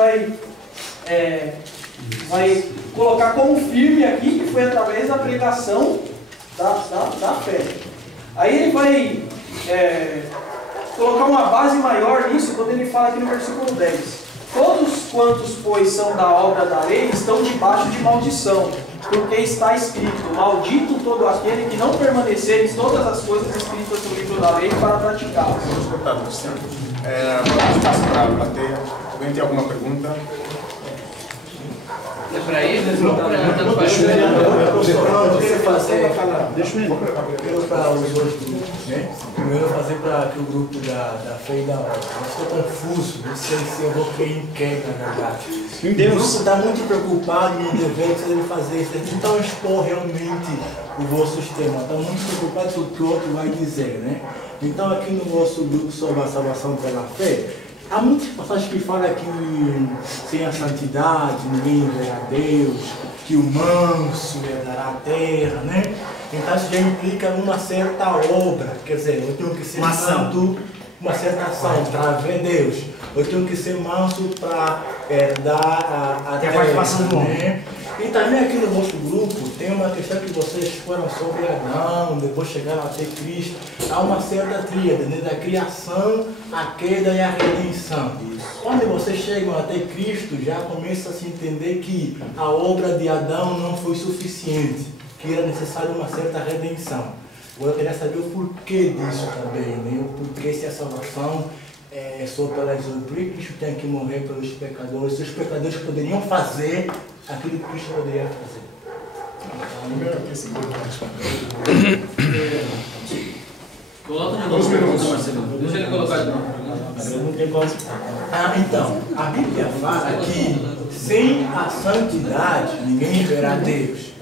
vai colocar como firme aqui que foi através da pregação da fé. Aí ele vai colocar uma base maior nisso quando ele fala aqui no versículo 10. Todos quantos, pois, são da obra da lei estão debaixo de maldição, porque está escrito: maldito todo aquele que não permanecer em todas as coisas escritas no livro da lei para praticá-las. Vamos cortar o tempo. Vamos passar para a plateia. Alguém tem alguma pergunta? É para ele? Deixa eu para os outros grupos, né? Primeiro fazer para que o grupo da fé e da obra. Eu estou confuso, não sei se eu vou cair em quem, na verdade. Deus está muito preocupado no dever de ele fazer isso. Ele não expor realmente o vosso sistema, está muito preocupado com o que o outro vai dizer, né? Então aqui no nosso grupo sobre a salvação pela fé, há muitas passagens que falam que sem a santidade ninguém verá Deus, que o manso herdará a terra, né? Então isso já implica uma certa obra, quer dizer, eu tenho que ser santo, uma certa ação para ver Deus. Eu tenho que ser manso para herdar a terra, participação do homem. E também aqui no nosso grupo tem uma questão que vocês foram sobre Adão, depois chegaram até Cristo. Há uma certa tríade, né? Da criação, a queda e a redenção. Quando vocês chegam até Cristo, já começa a se entender que a obra de Adão não foi suficiente, que era necessária uma certa redenção. Agora eu queria saber o porquê disso também, né? O porquê se a salvação é só pelas obras, por que Cristo tem que morrer pelos pecadores, se os pecadores poderiam fazer aquilo que Cristo poderia fazer. Primeiro aqui, segundo aqui, Coloca de novo, Marcelo. Deixa ele colocar de novo. Então, a Bíblia fala que sem a santidade ninguém verá Deus.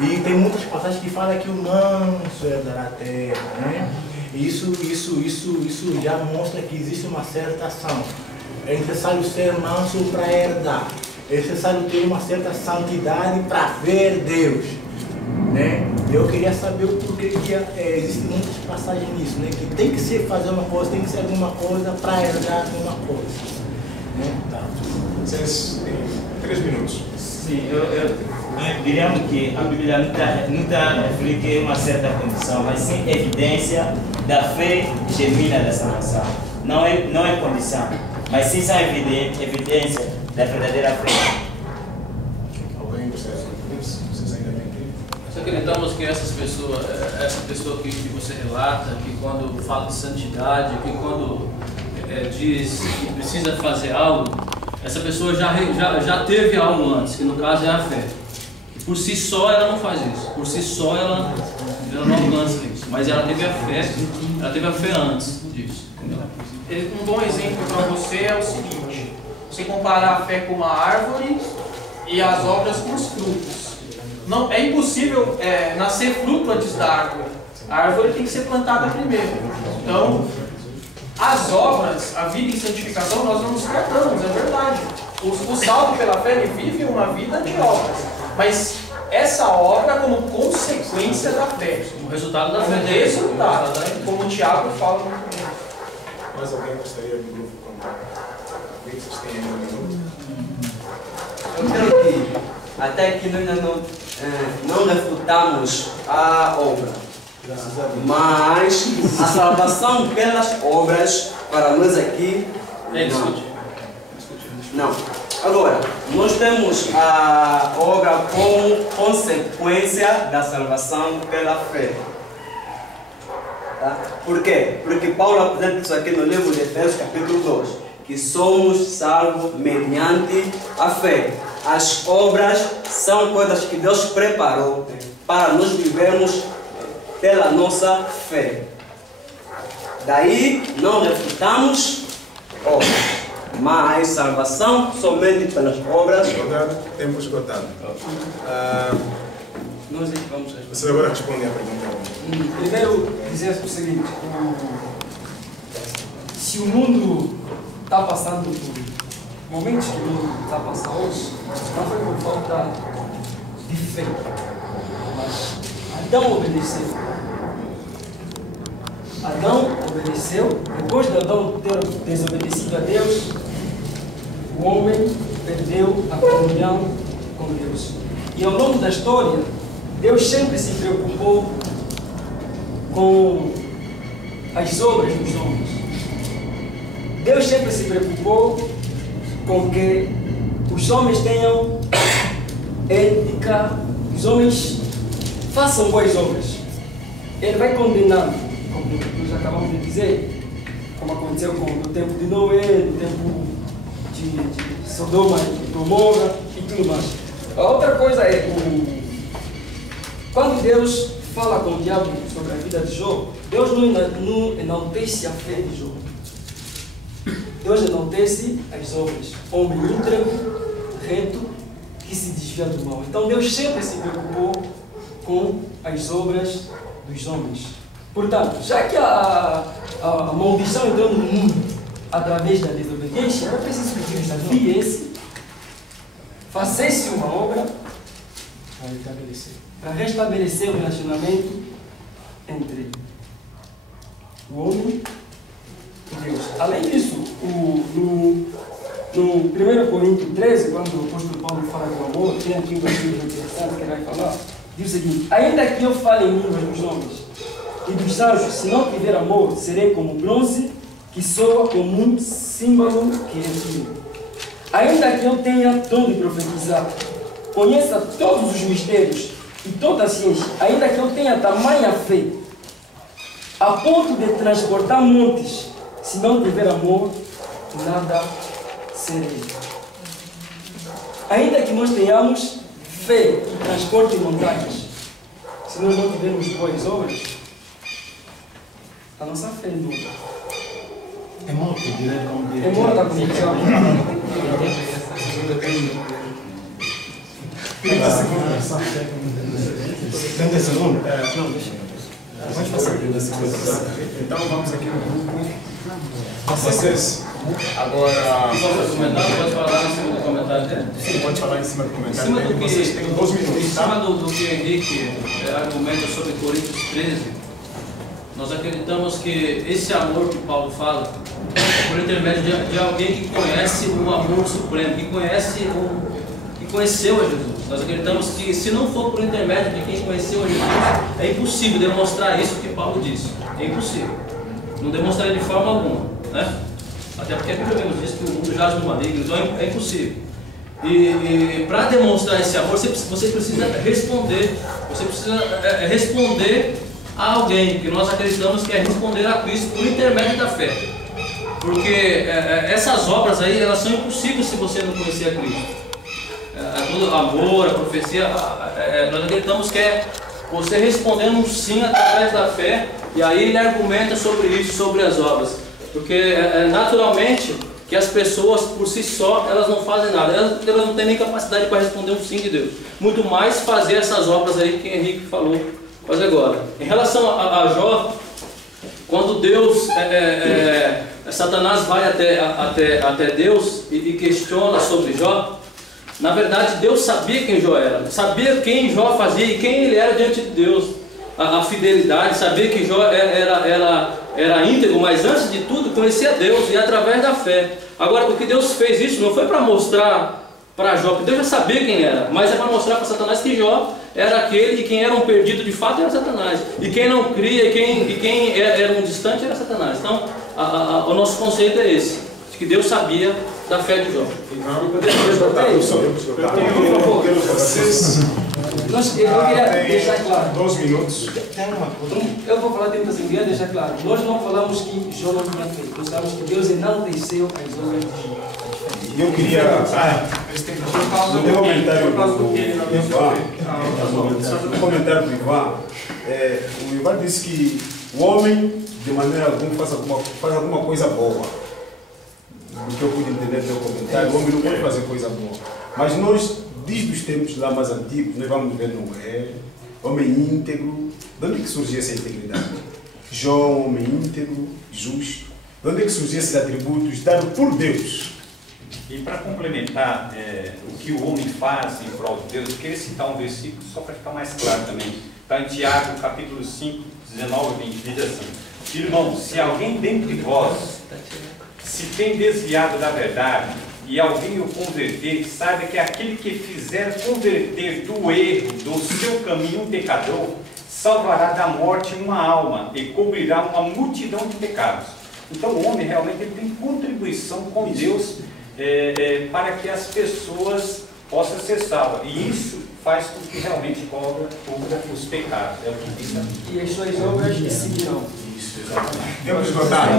E tem muitas passagens que falam que o manso herdará a terra, né? Isso já mostra que existe uma certa ação. É necessário ser manso para herdar. É necessário ter uma certa santidade para ver Deus, né? Eu queria saber o porquê que existem muitas passagens nisso, né? Que tem que ser fazer uma coisa, tem que ser alguma coisa para herdar alguma coisa, né? Tá. Vocês têm 3 minutos. Sim, diríamos que a Bíblia não está a refletir uma certa condição, mas sim evidência da fé genuína da salvação. Não é condição, mas sim são evidência da verdadeira fé. Alguém vocês ainda têm tempo? Nós acreditamos que essa pessoa que você relata, que quando fala de santidade, que quando diz que precisa fazer algo, essa pessoa já teve algo antes, que no caso é a fé. E por si só ela não faz isso, por si só ela não alcança isso, mas ela teve a fé antes disso. Entendeu? Um bom exemplo para você é o seguinte: você comparar a fé com uma árvore e as obras com os frutos. Não, é impossível nascer fruto antes da árvore. A árvore tem que ser plantada primeiro. Então, as obras, a vida em santificação, nós não descartamos, é verdade. O salvo pela fé, ele vive uma vida de obras. Mas essa obra como consequência da fé. O resultado da fé. Como resultado, né? Como o Tiago fala muito bem. Mais alguém gostaria do grupo contar? O que vocês têm ainda no minuto? Eu creio que até aqui nós ainda não refutamos a obra. Mas a salvação pelas obras, para nós aqui, não. Agora, nós temos a obra como consequência da salvação pela fé. Tá? Por quê? Porque Paulo apresenta isso aqui no livro de Efésios, capítulo 2, que somos salvos mediante a fé. As obras são coisas que Deus preparou para nós vivermos pela nossa fé. Daí não refutamos obras, mas salvação somente pelas obras. Tempo esgotado. Nós vamos responder. Você agora responde a pergunta. Primeiro, dizer o seguinte: se o mundo está passando por momentos que o mundo está passando hoje, não foi por falta de fé, mas Adão obedeceu. Adão obedeceu. Depois de Adão ter desobedecido a Deus, o homem perdeu a comunhão com Deus. E ao longo da história, Deus sempre se preocupou com as obras dos homens. Deus sempre se preocupou com que os homens tenham ética, os homens façam boas obras. Ele vai condenando, como nós acabamos de dizer, como aconteceu no tempo de Noé, no tempo de Sodoma e Gomorra e tudo mais. A outra coisa é, quando Deus fala com o diabo sobre a vida de Jó, Deus não enaltece a fé de Jó. Deus enaltece as obras. Homem íntegro, reto, que se desvia do mal. Então Deus sempre se preocupou com as obras dos homens. Portanto, já que a maldição entrou no mundo através da desobediência, não é preciso que Deus desafie fazesse uma obra para restabelecer o relacionamento entre o homem e Deus. Além disso, no 1 Coríntios 13, quando o apóstolo Paulo fala do amor, tem aqui um versículo interessante que ele vai falar, diz o seguinte: ainda que eu fale em línguas dos homens e dos anjos, se não tiver amor, serei como bronze que soa como um símbolo que retira. Ainda que eu tenha dom de profetizar, conheça todos os mistérios e toda a ciência, ainda que eu tenha tamanha fé, a ponto de transportar montes. Se não tiver amor, nada serei. Ainda que nós tenhamos fé que transporte montanhas, se nós não tivermos boas obras, a nossa fé é nula. É morto, direto como direto. É morta a convicção. 30 segundos. 30 segundos? Não, deixa. Pode passar 30 segundos. Então vamos aqui no grupo. Vocês. Agora. Pode falar em cima do comentário dele? Sim, pode falar em cima do comentário Em cima dele. do que, Vocês têm 2 minutos. Em cima do que o Henrique argumenta sobre Coríntios 13, nós acreditamos que esse amor que Paulo fala, por intermédio de alguém que conhece o amor supremo, que conheceu a Jesus. Nós acreditamos que se não for por intermédio de quem conheceu a Jesus, é impossível demonstrar isso que Paulo disse. É impossível. Não demonstraria de forma alguma, né? Até porque a Bíblia mesmo diz que o mundo jaz no maligno, então é impossível. E para demonstrar esse amor, você precisa responder. Você precisa responder a alguém, que nós acreditamos que é responder a Cristo por intermédio da fé. Porque essas obras aí, elas são impossíveis se você não conhecer a Cristo. Todo amor, a profecia, nós acreditamos que é você respondendo um sim através da fé, e aí ele argumenta sobre isso, sobre as obras. Porque naturalmente que as pessoas por si só, elas não fazem nada, elas não têm nem capacidade para responder um sim de Deus. Muito mais fazer essas obras aí que Henrique falou quase agora. Em relação a Jó, quando Deus, Satanás vai até Deus e questiona sobre Jó, na verdade Deus sabia quem Jó era, sabia quem Jó fazia e quem ele era diante de Deus. A fidelidade, sabia que Jó era íntegro, mas antes de tudo conhecia Deus e através da fé. Agora, o que Deus fez isso não foi para mostrar para Jó, porque Deus já sabia quem era, mas é para mostrar para Satanás que Jó era aquele, e quem era um perdido de fato era Satanás, e quem não cria e quem era um distante era Satanás. Então o nosso conceito é esse, de que Deus sabia da fé de Jó. Eu queria deixar claro. 2 minutos. Eu vou falar dentro assim, queria deixar claro. Nós não falamos que Jó não tinha fé, nós falamos que Deus enalteceu as obras de Jó. Eu queria. No comentário do Ivan, o Ivan disse que o homem, de maneira alguma, faz alguma coisa boa. Do que eu pude entender do seu comentário, o homem não pode fazer coisa boa. Mas nós, desde os tempos lá mais antigos, nós vamos ver Noé, homem íntegro. De onde é que surgiu essa integridade? Jó, homem íntegro, justo. De onde é que surgiu esses atributos dados por Deus? E para complementar o que o homem faz em prol de Deus, eu queria citar um versículo só para ficar mais claro também. Está em Tiago, capítulo 5, 19 e 20, diz assim: Irmãos, se alguém dentre vós se tem desviado da verdade e alguém o converter, saiba que aquele que fizer converter do erro, do seu caminho um pecador, salvará da morte uma alma e cobrirá uma multidão de pecados. Então o homem realmente ele tem contribuição com Deus para que as pessoas possam ser salvas. E isso faz com que realmente cobra os pecados. É o que diz aqui. E as suas obras seguirão. Isso, exatamente. Temos esgotado.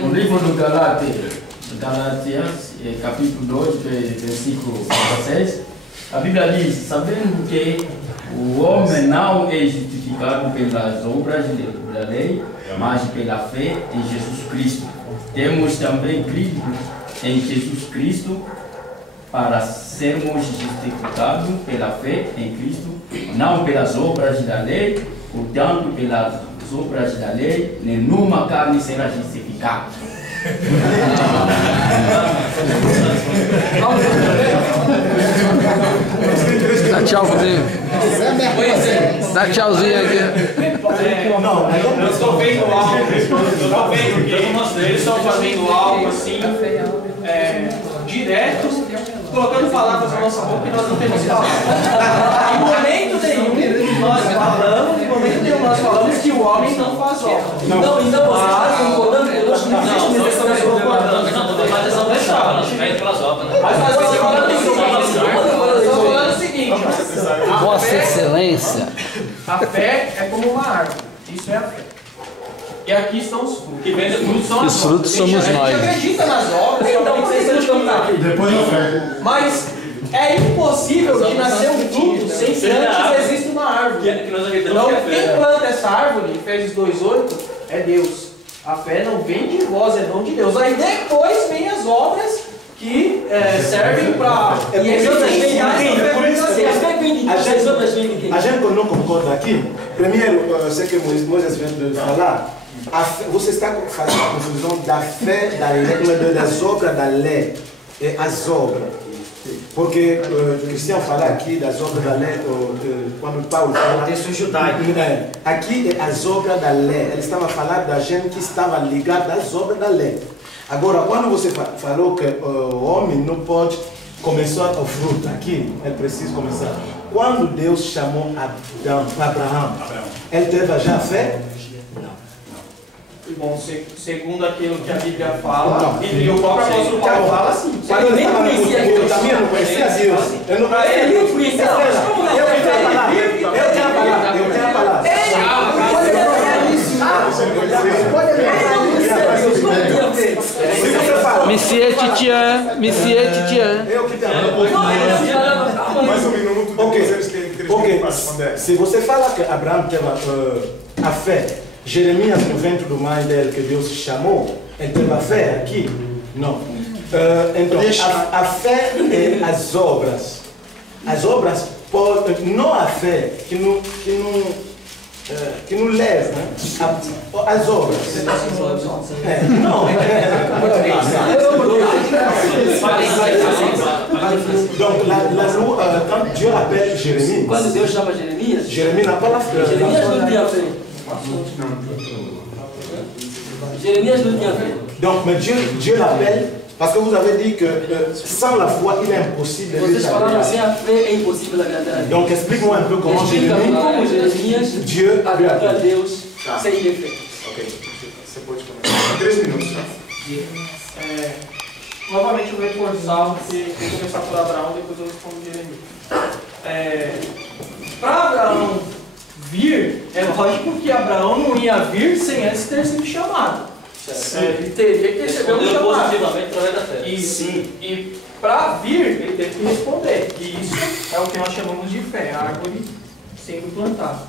No livro do Galatas, capítulo 2, versículo 16, a Bíblia diz: sabendo que o homem não é justificado pelas obras da lei, mas pela fé em Jesus Cristo. Temos também crido em Jesus Cristo para sermos justificados pela fé em Cristo, não pelas obras da lei. Portanto, pelas obras da lei, nenhuma carne será justificada. Dá tchauzinho. Dá tchauzinho aqui. Eu estou vendo algo, eles estão fazendo algo assim, direto, colocando palavras na nossa boca e nós não temos palavras. Em momento nenhum nós falamos que o homem não faz obra. Então você está concordando conosco? Não existe necessidade de concordando. Mas nós estamos falando o seguinte, ciência. A fé é como uma árvore. Isso é a fé. E aqui estão os frutos. Que vem frutos são as Os frutos somos nós. A gente acredita nas obras, então vocês estão aqui. Depois da fé. Mas é impossível de nascer um fruto sem que antes exista uma árvore. Então, quem planta essa árvore, Efésios 2:8, é Deus. A fé não vem de vós, é dom de Deus. Aí depois vem as obras que servem para... A gente não concorda aqui. Primeiro, sei que Moisés vem de falar. Você está fazendo a confusão da fé, da lei, das obras da lei. É as obras. Porque o Cristiano fala aqui das obras da lei, quando Paulo fala... Texto judaico. Aqui é as obras da lei. Ele estava falando da gente que estava ligada às obras da lei. Agora, quando você falou que o homem não pode começar o fruto aqui, ele precisa começar. Quando Deus chamou Abraão, ele teve já fé? Bom, segundo aquilo que a Bíblia fala, e o próprio apóstolo Paulo fala assim. Eu nem conhecia Deus. Eu também não conhecia Deus. Eu não conhecia Deus. Eu tenho a palavra. Monsieur Titian. Mais um minuto depois eles têm que responder. Se você fala que Abraão teve a fé, Jeremias no ventre do mãe dele que Deus chamou, ele teve a fé aqui? Não. Então, a fé é as obras. As obras podem, não a fé que não leva, né? As obras. Você está simulando? Não. Donc, quand Dieu appelle Jérémie, Quando Deus chama Jeremias, Jérémie n'a pas la foi. Jeremias não tinha fé. Jeremias não tinha fé. Donc, mais Dieu l'appelle parce que vous avez dit que sans la foi, il est impossible de Vocês falaram sem a fé é impossível agradar a Deus. Donc, explique-moi un peu comment Explica-me como Jeremias Dieu agradou a Deus sem defeito. Ok, você pode começar. 3 minutos, tá? Novamente eu vou reforçar, porque vou começar por Abraão, depois eu respondo Jeremias. Para Abraão vir, é lógico que Abraão não ia vir sem antes ter sido chamado. Ele teria que receber um chamado. Positivamente através da fé. E para vir, ele teve que responder. E isso é o que nós chamamos de fé, a árvore sendo plantada.